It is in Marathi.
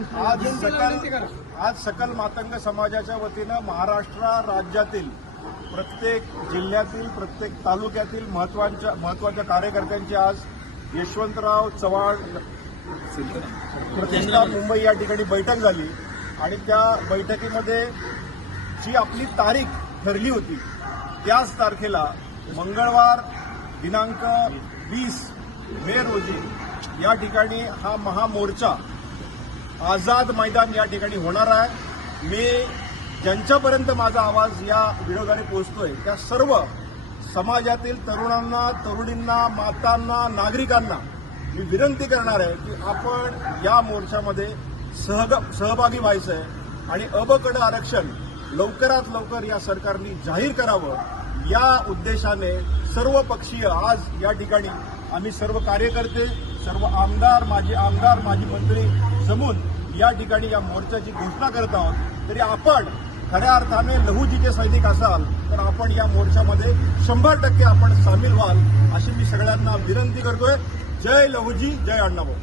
आज सकल मातंग समाजाच्या वतीनं महाराष्ट्र राज्यातील प्रत्येक जिल्ह्यातील प्रत्येक तालुक्यातील महत्वाच्या कार्यकर्त्यांची आज यशवंतराव चव्हाण प्रतिष्ठान मुंबई या ठिकाणी बैठक झाली आणि त्या बैठकीमध्ये जी आपली तारीख ठरली होती त्याच तारखेला मंगळवार दिनांक 20 मे रोजी या ठिकाणी हा महामोर्चा आझाद मैदान या ठिकाणी होणार आहे। मी ज्यांच्यापर्यंत माझा आवाज या व्हिडिओद्वारे पोहोचतोय त्या सर्व समाजातील तरुणांना, तरुणींना, मातांना, नागरिकांना मी विनंती करणार आहे की आपण या मोर्चामध्ये सहभागी व्हायचं आहे आणि अबकड आरक्षण लवकरात लवकर या सरकारने जाहीर करावं या उद्देशाने सर्व पक्षीय आज या ठिकाणी आम्ही सर्व कार्यकर्ते, सर्व आमदार, माजी मंत्री जमून या ठिकाणी या मोर्चाची घोषणा करत आहोत। तरी आपण खऱ्या अर्थाने लहुजीचे सैनिक असाल तर आपण या मोर्चामध्ये 100% आपण सामील व्हाल अशी मी सगळ्यांना विनंती करतोय। जय लहुजी, जय अण्णाभाऊ।